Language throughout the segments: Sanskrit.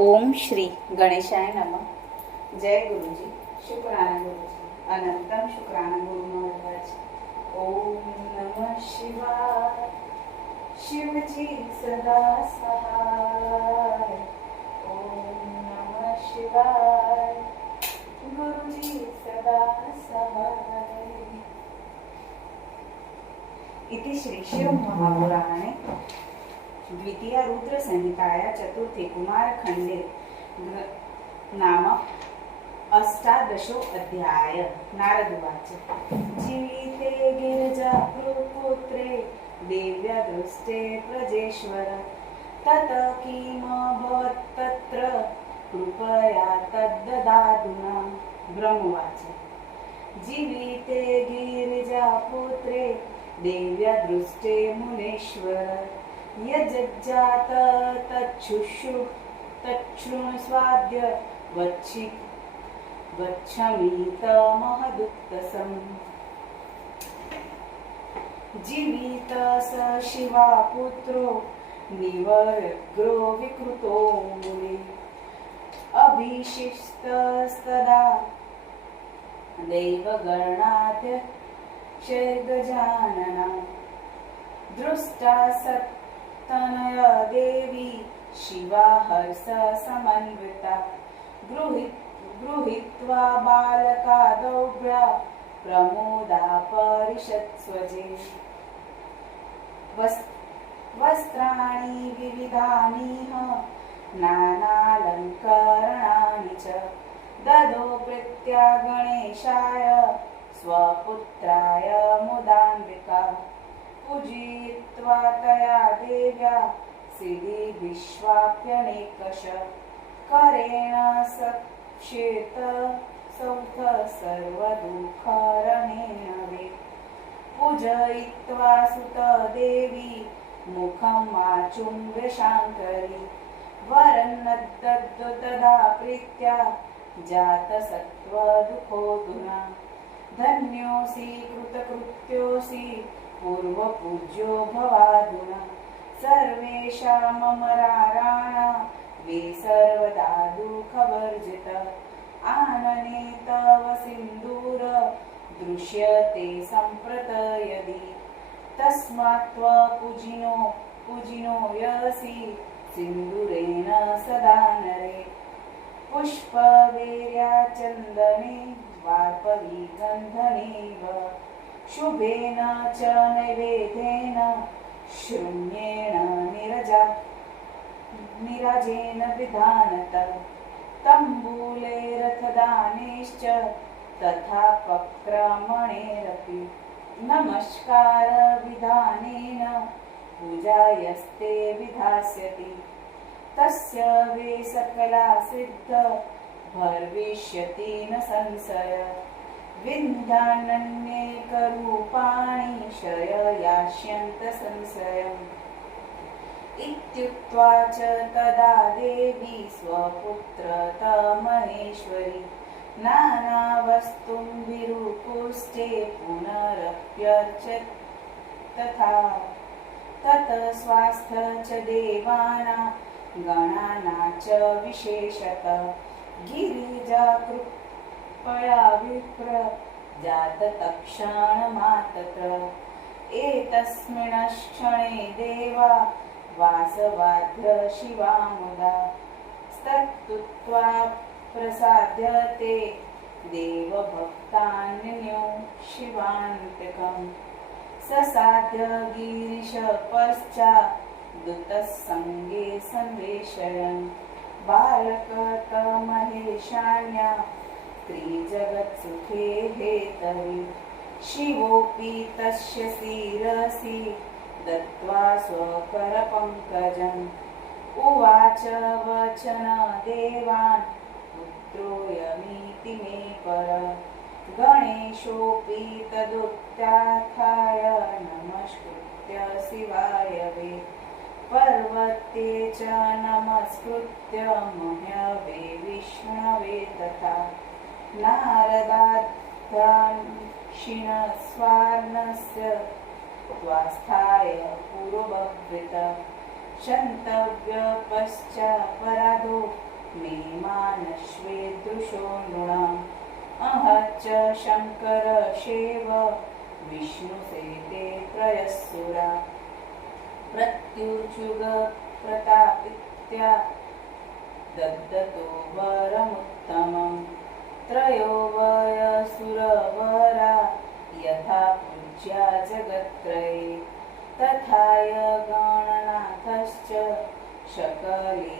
ओम श्री गणेशाय नमः। जय गुरुजी, शुक्राना गुरुजी, अनंतम शुक्राना गुरु महाराज। ओम नमः शिवाय, शिवजी सदा सहाय। ओम नमः शिवाय, गुरुजी सदा सहाय। इति श्री शिव महापुराणे द्वितीय रुद्र संहिताया चतुर्थे कुमार खंडे नाम अष्टादशो अध्याय। नारद उवाच। जीविते गिरिजापुत्रे देव्या दृष्टे प्रजेश्वर तत किमभवत् तत्र कृपया तद्ददातुना। ब्रह्मवाच। जीविते गिरिजापुत्रे देव्या दृष्टे मुनेश्वर यज्जात तच्छृणुस्वाद्य वच्छमीत महदुक्तसम्। जीवित स शिवापुत्रो निवर्ग्रो विकृतो मुने अभिषिक्तस्तदा दैवगणाद्य शैर्गजानना दृष्टा तनया देवी शिवा हर्ष समन्विता गृहीत्वा बालकादौभ्या प्रमोदा परिषत्स्वजे। वस्त्राणि विविधानिह नानालङ्करणानि च ददो प्रीत्या गणेशाय स्वपुत्राय मुदान्विका। पूजयित्वा तया देव्या सिद्धि विश्वाप्यनेकश करेण सक्षेत सौथ सर्वदुःखरणेन वे। पूजयित्वा सुत देवी मुखम् आचुम्ब्य शाङ्करी वरन्नदद्दु तदा प्रीत्या जातसत्त्वदुःखोऽधुना। धन्योऽसि कृतकृत्योऽसि पूर्वपूज्यो भवाधुना। सर्वेषाममराराणा वे सर्वदा दुःखवर्जित आनने तव सिन्दूर दृश्यते सम्प्रत यदि। तस्मात् पूजिनो यसि सिन्दूरेण सदा नरे पुष्पवीर्याचन्दने वार्पवी गन्धनेव शुभेन च नैवेद्येन शृण्येन निराजेन विधानत तम्बूलैरथदानेश्च तथा पक्रमणेरपि नमस्कार विधानेन पूजायस्ते विधास्यति। तस्य वे सकला सिद्ध भविष्यति न संशय। विन्ध्यानन्येकरूपाणि शययास्यन्त संशयम्। इत्युक्त्वा च तदा देवी स्वपुत्रतमहेश्वरी नानावस्तुं विरुकुष्टे पुनरप्यर्चत् तथा। तत स्वास्थ च देवानां गणाना च विशेषतः गिरिजाकृपया विप्र जाततक्षणमातत्र। एतस्मिन्क्षणे देवा वासवाद्य शिवा मुदा स्तुत्वा प्रसाद्यते देवभक्तान्यो शिवान्तिकम्। ससाद्य गिरीश पश्चादुतसङ्गे संवेशयन् बालकतमहेशान्या त्रिजगत्सुखे हेतवे। शिवोऽपि तस्य शिरसि दत्त्वा स्वकरपङ्कजम् उवाच वचन देवान् पुत्रोऽयमिति मे पर। गणेशोऽपि तदुत्थाय नमस्कृत्य शिवाय वे पर्वते च नमस्कृत्य मह्यवे विष्णवे तथा। नारदाद्याक्षिणस्वार्णस्य स्वास्थाय पूर्वभृत क्षन्तव्य पश्चापराधो मे मानश्वेदृशो नृणाम् अहच्च शङ्करशेव विष्णुसेते त्रयःसुरा प्रत्युर्जुग प्रतापित्या दद्दतो वरमुत्तमम् त्रयो वयसुरवरा यथा पूज्या जगत्त्रये तथाय गणनाथश्च शकले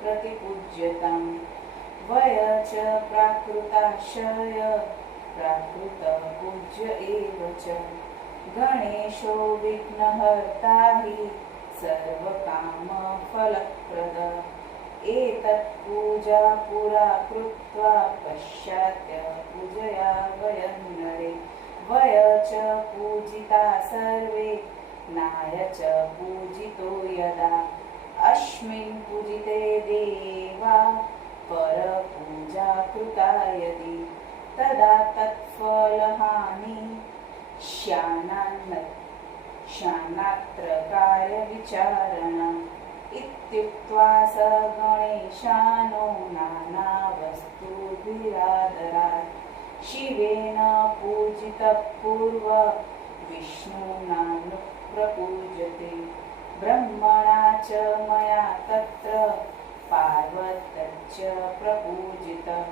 प्रतिपूज्यताम् वय च प्राकृताशय प्राकृतपूज्य एव च गणेशो विघ्नहर्ता हि सर्वकामफलप्रद एतत् पूजा पुरा कृत्वा पश्चात्य पूजया वयं नरे वय च पूजिता सर्वे नाय च पूजितो यदा अस्मिन् पूजिते देवा परपूजा कृता यदि तदा तत्फलहानि श्यानात्र कार्यविचारणा इत्युक्त्वा स गणेशानो नानावस्तुभिरादरात् शिवेन पूजितः पूर्व विष्णुनानुप्रपूज्यते ब्रह्मणा च मया तत्र पार्वत्यश्च प्रपूजितः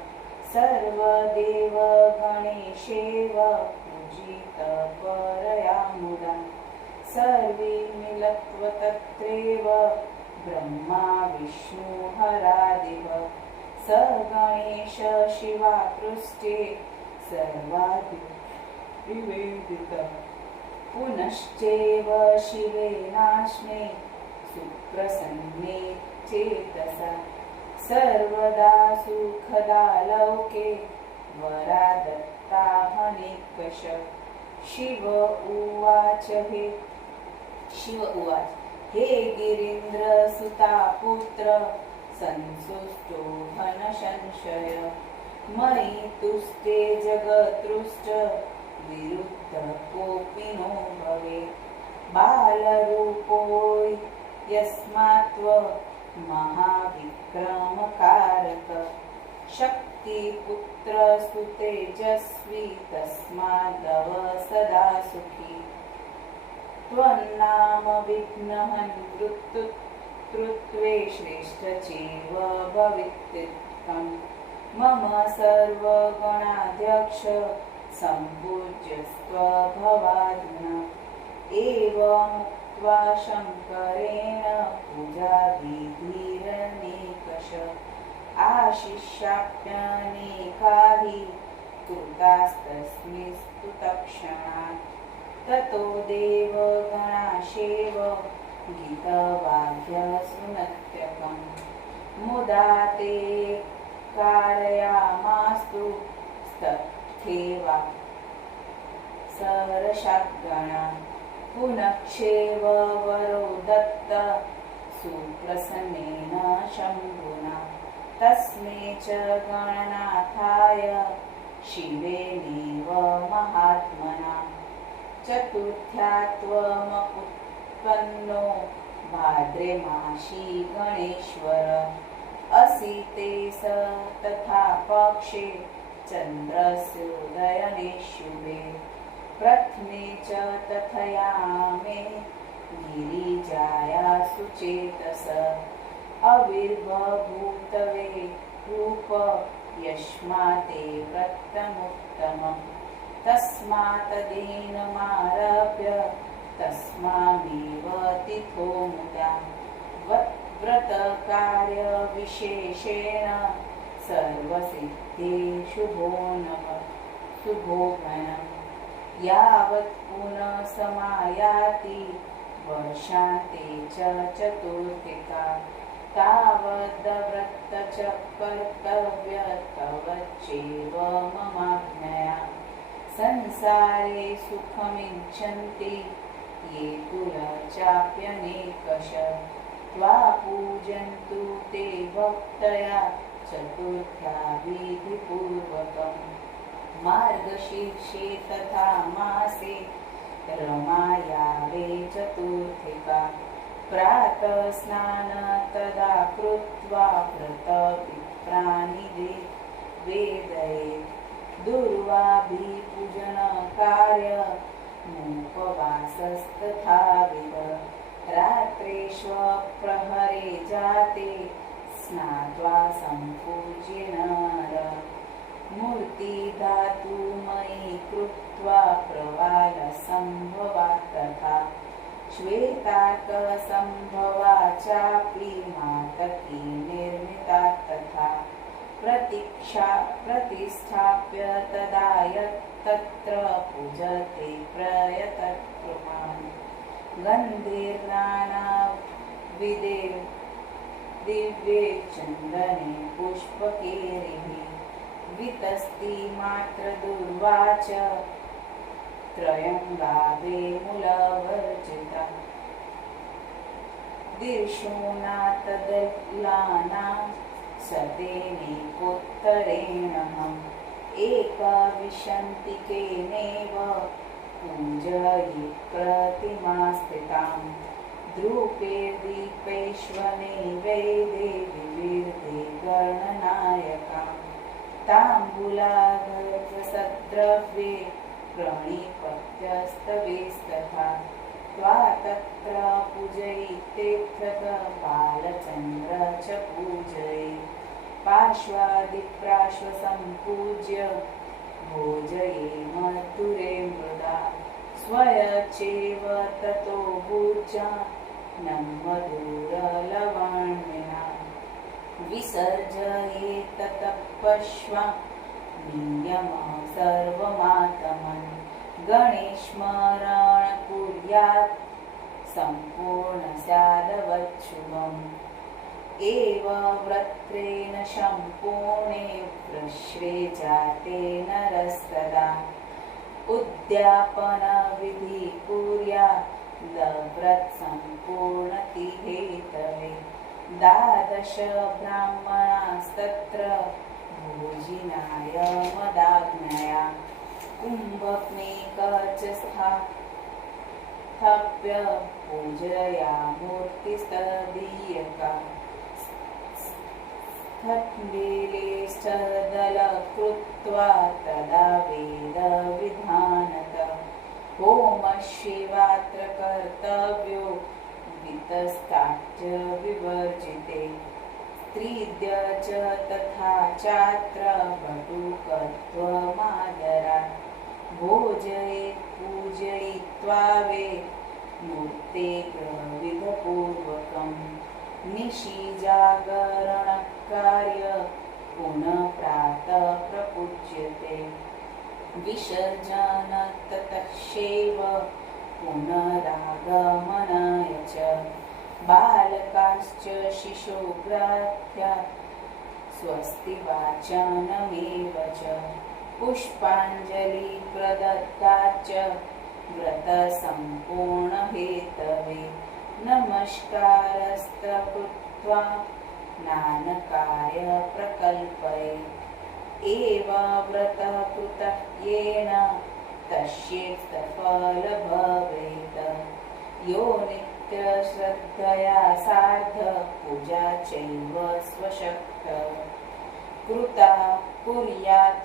सर्वदेव गणेशेव पूजितः परया मुदा सर्वे मिलित्वा तत्रैव ब्रह्मा विष्णुहरादिव स गणेश शिवापृष्ठे सर्वादिवेदितः पुनश्चैव शिवेनास्मै सुप्रसन्ने चेतसा सर्वदा सुखदा लोके वरा दत्ताहनेकश शिव उवाच हे गिरीन्द्रसुता पुत्र संसुष्टो घनसंशय मयि तुष्टे जगत्तुष्ट विरुद्ध कोऽपि नो भवेत् बालरूपो यस्मात्त्व महाविक्रमकारक शक्तिपुत्र सुतेजस्वी तस्मादव सदा सुखी त्वन्नाम विघ्नहन् मृत्युत्वे श्रेष्ठ चैव भवित्यर्थम् मम सर्वगणाध्यक्ष सम्पूज्यस्त्व भवाधुना एवमुक्त्वा शङ्करेण पूजाविधिरनेकश आशिष्याप्यनेका हि कृतास्तस्मिंस्तु तत्क्षणात् ततो देवगणाशेव गीतवाद्यसुनत्यकम् मुदा ते कारयामास्तु तथैवा सरषद्गणा पुनक्षेव वरो दत्त सुप्रसन्नेन शम्भुना तस्मै च गणनाथाय शिवेनेव महात्मना चतुर्थ्यात्वमुत्पन्नो भाद्रे मासी गणेश्वर असि ते स तथा पक्षे चन्द्रस्योदयने शुभे प्रथमे च तथयामे गिरिजाया सुचेतस अविर्बभूतवे रूप यस्माते व्रतमुत्तमम् तस्मात्तदेनमारभ्य तस्मामेव तिथो मुदा व्रतकार्यविशेषेण सर्वसिद्धे शुभोघ्नम् यावत् पुनः समायाति वर्षान्ते च चतुर्थिका तावद्व्रत च कर्तव्य तव चैव ममाज्ञया संसारे सुखमिच्छन्ति ये कुलचाप्यनेकश त्वा पूजन्तु ते भक्तया चतुर्थ्या विधिपूर्वकम् मार्गशीर्षे तथा मासे रमायावे चतुर्थिका प्रातः स्नान तदा कृत्वा व्रतविप्राणि वेदयेत् दुर्वाभिपूजन कार्यमुपवासस्तथाविध रात्रेष्वप्रहरे जाते स्नात्वा सम्पूज्य नर मूर्तिधातुमयी कृत्वा प्रवालसम्भवा तथा श्वेतार्कसम्भवा चापि मातकी निर्मिता तथा प्रतिष्ठाप्य तदा यत्तत्र पूजते प्रयतकृमान् गन्धेर्नानाविधे दिव्ये चन्दने पुष्पकेरिभिः वितस्ति मात्रदुर्वाच त्रयङ्गावे मूलवर्जिता दीर्षूनातदलाना सतेनेकोत्तरेणहम् एकविंशतिकेनेव पूजये प्रतिमास्थिताम् द्रूपे दीपेष्वने वैदे विविधे गणनायकाम् ताम्बूलागर्भसद्रव्ये प्रणिपत्यस्तवेस्तथा त्वा तत्र पूजयितेऽथ बालचन्द्र च पूजये पार्श्वादिप्राश्वसम्पूज्य भोजये मधुरे मृदा स्वयचेव ततो भूजा मधुरलवण्यना विसर्जये ततः पश्वा नियमः सर्वमातमन् गणेशस्मरण कुर्यात् सम्पूर्ण स्यादवच्छुभम् एव व्रत्रेण सम्पूर्णे वृश्रे जाते नरस्तदा उद्यापनविधि कुर्यात् व्रतसम्पूर्णतिहेतवे द्वादश ब्राह्मणास्तत्र भोजिनाय मदाज्ञया कुम्भग्निक च स्थाप्य पूजया मूर्तिस्तदीयका स्थलेष्टदल कृत्वा तदा वेदविधानत होमशिवात्र कर्तव्यो वितस्ताच्च विवर्जिते स्त्रीद्य च तथा चात्र वटुकत्वमादरात् भोजयेत् पूजयित्वा वे मूर्ते ग्रहविधपूर्वकम् निशि जागरणकार्य पुनः प्रातः प्रपूज्यते विसर्जन ततः शैव पुनरागमनाय च बालकाश्च शिशुग्राह्या स्वस्ति वाचनमेव च पुष्पाञ्जलि प्रदत्ता च व्रतसम्पूर्णहेतवे नमस्कारस्तकृत्वा नानकार्य प्रकल्पये एव व्रतः कृतः येन तस्येत्फल भवेत् यो नित्यश्रद्धया सार्ध पूजा चैव स्वशक्त कृता कुर्यात्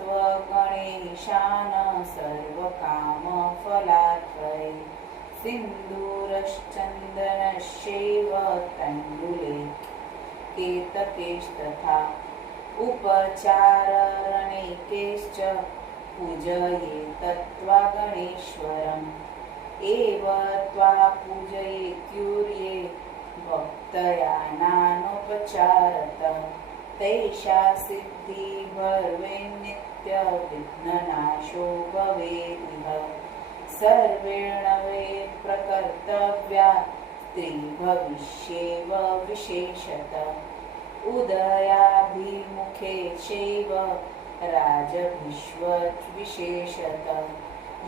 गणेशान् सर्वकामफलात्वये सिन्दूरश्चन्दनश्चैव तण्डुले केतकेस्तथा उपचाररणैकेश्च पूजयेत्त्वा गणेश्वरम् एव त्वा पूजयेत्यूर्ये भक्तया नानोपचारत तैषा सिद्धि भवेन्नित्यविघ्ननाशो भवेदिह सर्वेण वे प्रकर्तव्या स्त्रीभविष्येव विशेषत उदयाभिमुखे चैव राजभिष्वविशेषत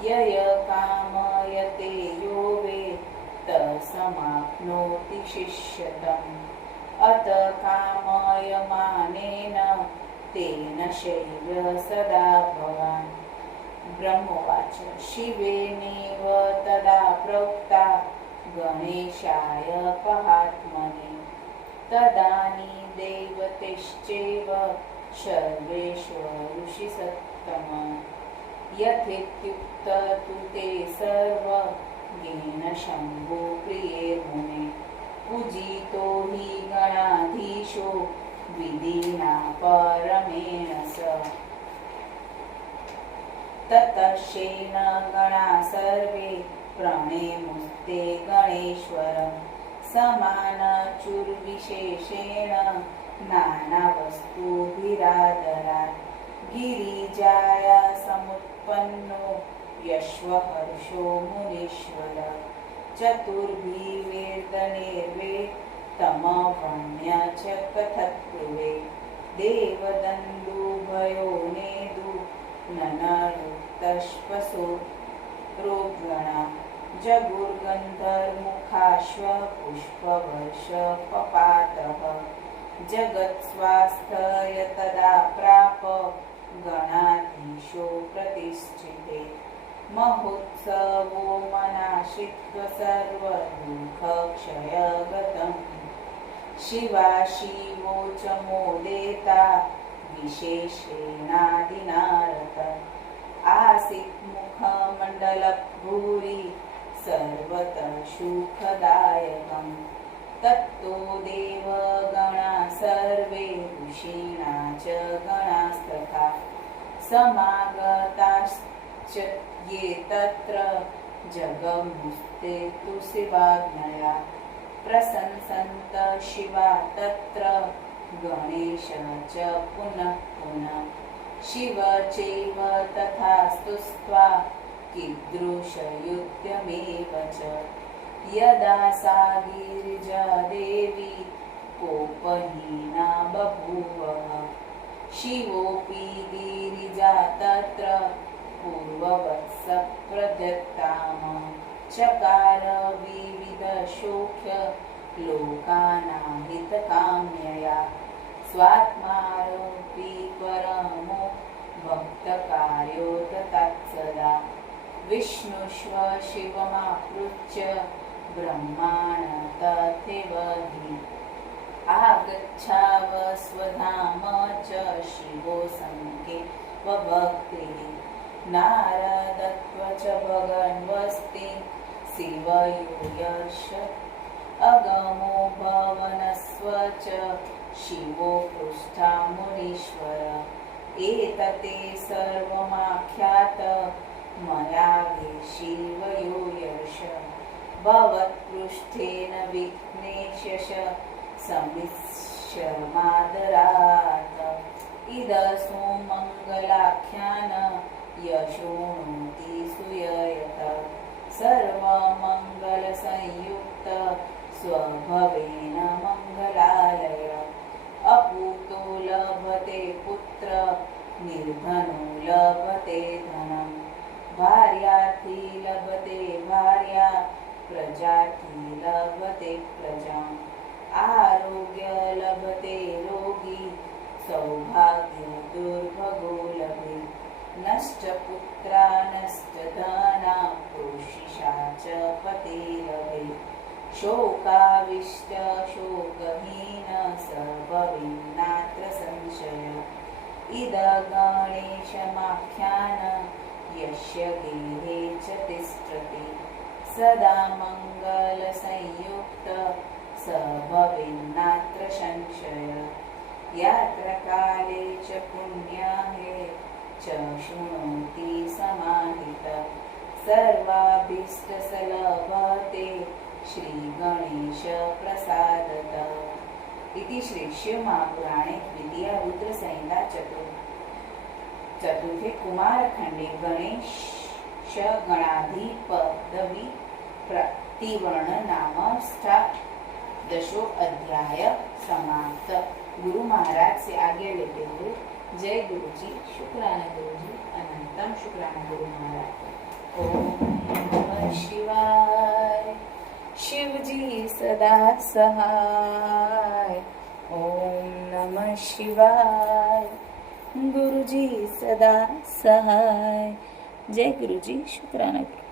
यय कामयते यो वेत्त समाप्नोति शिष्यतम् अत कामयमानेन तेन शैव सदा भवान् ब्रह्मोवाच शिवेनेव तदा प्रोक्ता गणेशाय महात्मने तदानी देवतेश्चैव सर्वेष्वऋषिसत्तम यथेत्युक्त तु ते सर्व येन शम्भो प्रिये मुने पूजितो हि गणाधीशो विधिना परमेण स ततश्चेन गणा सर्वे प्रणेमुस्ते गणेश्वरं समानचुर्विशेषेण नानावस्तुभिरादरात् गिरिजाया समुत्पन्नो यश्वहर्षो मुनीश्वर चतुर्भिर्वेदनेर्वेत्तमवण्य च कथत्कुवे देवदन्दुभयो नेदु ननरुक्तश्वसो रोगणा जगुर्गन्धर्मुखाश्वपुष्पवर्षपपातः जगत्स्वास्थ्य तदा प्राप गणाधीशो प्रतिष्ठिते महोत्सवो मनाशित्व सर्वदुःखक्षयगतं शिवाशिवो च मोदेता विशेषेणादिनारत आसीत् मुखमण्डलभूरि सर्वतः सुखदायकम् तत्तो देवगणा सर्वे ऋषीणा च गणास्तथा समागताश्च ये तत्र जगमुस्ते तु शिवाज्ञया प्रशंसन्त शिवा तत्र गणेश च पुनः पुनः शिव चैव तथा स्तुत्वा कीदृशयुक्तमेव च यदा सा गिरिजा देवी कोपहीना बभूवः शिवोऽपि गिरिजा तत्र पूर्ववत्स प्रदत्ताम चकार विविधशोक्य लोकानाहितकाम्यया स्वात्मारोऽपि परमो भक्तकार्यो तत्सदा विष्णुष्व शिवमापृच्य ब्रह्माण तथैव हि आगच्छाव स्वधाम च शिवो सङ्के वभक्तिः नारदत्व च भगन्वस्ति शिवयो अगमो भवनस्व च शिवो पृष्ठा मुनीश्वर एतते सर्वमाख्यात मया शिवयो यश भवत्पृष्ठेन विघ्नेशश समिष्यमादरात् इदसु मङ्गलाख्यान यशोणोति सूययत सर्वमङ्गलसंयुक्त स्वभवेन मङ्गलालय अपूतो लभते पुत्र निर्धनो लभते धनं भार्यार्थी लभते भार्या प्रजार्थी लभते प्रजाम् आरोग्य लभते रोगी सौभाग्य दुर्भगो लभे नष्टपुत्रा नष्टधना पोषिषा च पते लभे शोकाविष्ट शोकहीन स भवेन्नात्र संशय इद गणेशमाख्यान यस्य गेहे च तिष्ठति सदा मङ्गलसंयुक्त स भवेन्नात्र संशय यात्रकाले च पुण्याहे च शृणोति समाहित सर्वाभीष्टसलभते श्रीगणेश प्रसादत इति श्रीशिवमहापुराणे द्वितीया रुद्रसंहिता चतुर्थे कुमारखण्डे गणेश गणाधिपदवि प्रतिवर्ण नाम दशो अध्याय समाप्त। गुरु महाराज से आगे लेते हुए जय गुरु जी, शुक्राना गुरु जी, अनंतम शुक्राना गुरु महाराज। ओम नमः शिवाय। शिव जी सदा सहाय। ओम नमः शिवाय। गुरु जी सदा सहाय। जय गुरु जी, शुक्राना गुरु।